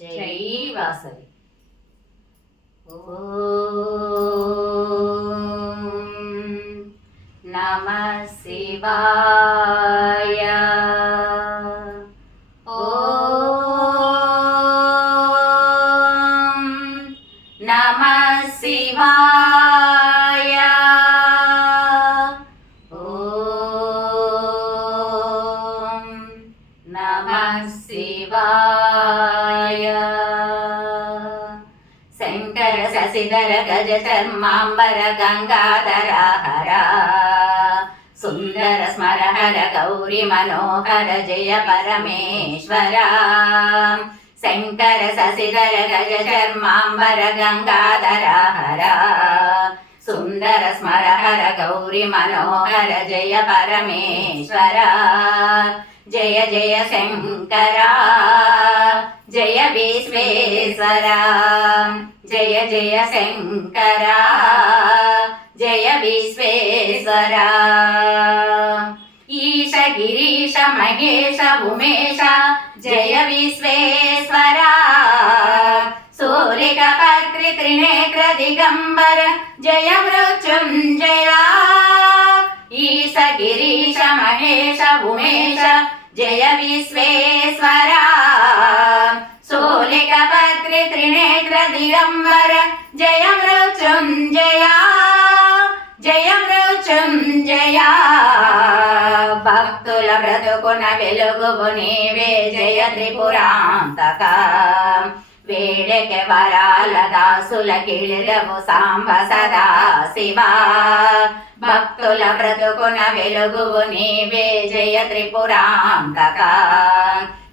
జై వాసవి. ఓం నమః శివాయ. ఓం నమః శివాయ. ఓం నమః శివాయ. శంకర శశిధర గజ చర్మాంబర గంగాధర హర సుందర స్మర హర గౌరి మనోహర జయ పరమేశ్వర. శంకర శశిధర గజ చర్మాంబర గంగాధర హర సుందర స్మర హర గౌరి మనోహర జయ పరమేశ్వర. జయ జయ శంకర జయ విశ్వేశ్వర. జయ జయ శంకర జయ విశ్వేశ్వర. ఈశ గిరీశ మహేశ ఉమేశ జయ విశ్వేశ్వర. సూర్యక పత్రి త్రినేత్ర దిగంబర జయ మృత్యుంజయ. ఈశ గిరీశ మహేశ ఉమేశ జయ విశ్వేశ్వర. సూలిక పత్రి త్రినేత్ర దిగంబర జయ మృత్యుంజయ. జయ మృత్యుంజయ. భక్తుల బ్రతుకున వెలుగువు నీవే జయ త్రిపురాంతక. వేడెకె వరాల దాసుల కిళిరవు సాంబ సదా శివ. భక్తుల బ్రతుకున వెలుగువు నీవే జయ త్రిపురాంతక.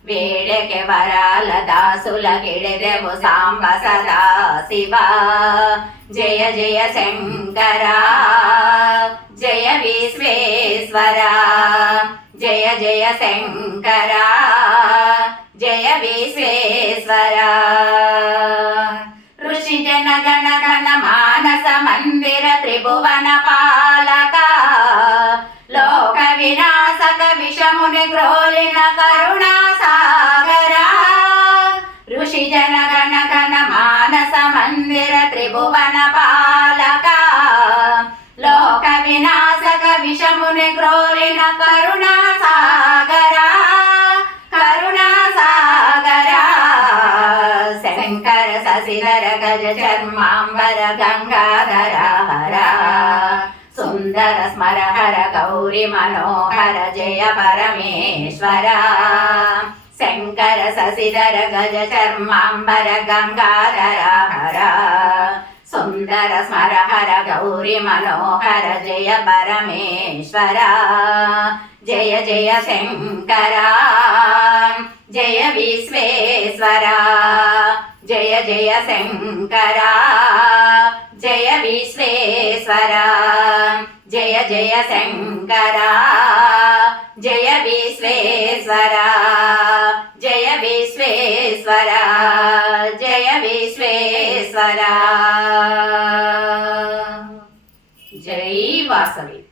వేడెకె వరాల దాసుల కిళిరవు సాంబ సదా శివ. జయ జయ శంకర జయ విశ్వేశ్వర. జయ జయ శంకర జయ విశ్వేశ్వర. ఋషి జన గణ గణ మానస మందిర త్రిభువన పాలక. లోక వినాశక విషముని గ్రోలిన కరుణా సాగర. ఋషి జన గణ గణ మానస మందిర త్రిభువన పాలక. లోక వినాశక విషముని గ్రోలిన కరుణా సాగర. కరుణా సాగర. శంకర శశిధర గజ చర్మాంబర గంగాధర హర సుందర స్మర హర గౌరి మనోహర జయ పరమేశ్వర. శంకర శశిధర గజ చర్మాంబర గంగాధర హర సుందర స్మర హర గౌరి మనోహర జయ పరమేశ్వర. జయ జయ శంకర జయ విశ్వేశ్వర. జయ జయ శంకర జయ విశ్వేశ్వర. జయ జయ శంకర జయ విశ్వేశ్వర. జయ విశ్వేశ్వర. జయ విశ్వేశ్వర. జై వాసవి.